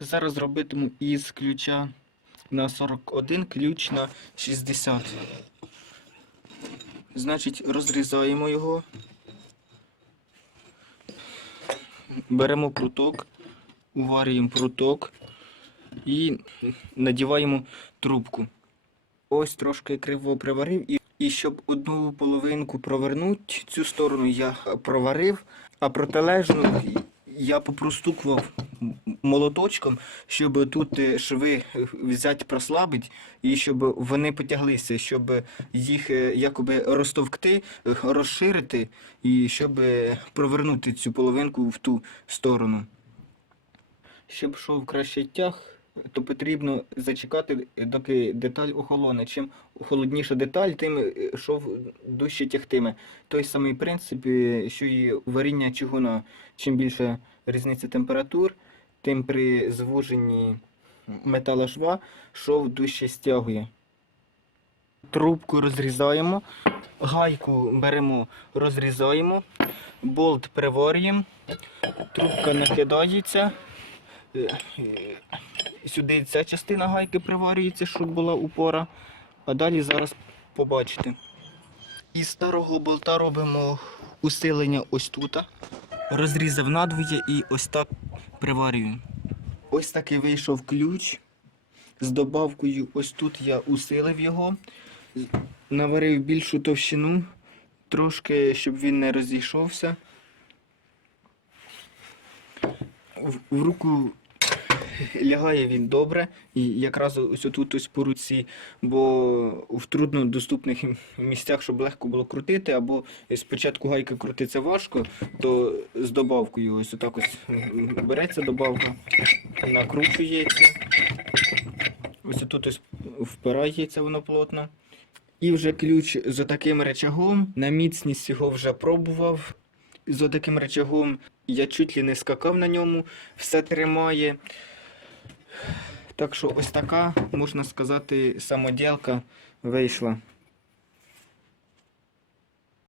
Зараз робитиму із ключа на 41 ключ на 60. Значить, розрізаємо його. Беремо пруток, уварюємо пруток і надіваємо трубку. Ось трошки криво приварив, і, щоб одну половинку провернути, цю сторону я проварив, а протилежну я попростукував молоточком, щоб тут е, шви е, взяти прослабити, і щоб вони потяглися, щоб їх е, якоби розтовкти, розширити, і щоб провернути цю половинку в ту сторону. Щоб йшов краще тяг, то потрібно зачекати, доки деталь охолоне. Чим холодніша деталь, тим шов дужче тягтиме. Той самий принцип, що і варіння чугуна. Чим більше різниця температур, тим при звуженні метала шва шов дужче стягує. Трубку розрізаємо, гайку беремо, розрізаємо, болт приварюємо, трубка накидається. Е, е, Сюди ця частина гайки приварюється, щоб була упора. А далі зараз побачите. Із старого болта робимо усилення ось тут. Розрізав надвоє і ось так приварюю. Ось такий вийшов ключ. З добавкою ось тут я усилив його, наварив більшу товщину, трошки, щоб він не розійшовся. В, руку лягає він добре, і якраз ось тут ось по руці, бо в труднодоступних місцях, щоб легко було крутити, або спочатку гайка крутиться важко, то з добавкою ось отак ось береться добавка, накручується. Ось тут ось впирається воно плотно. І вже ключ з таким речагом. На міцність його вже пробував. З таким речагом я чуть ли не скакав на ньому, все тримає. Так що ось така, можна сказати, самоділка вийшла.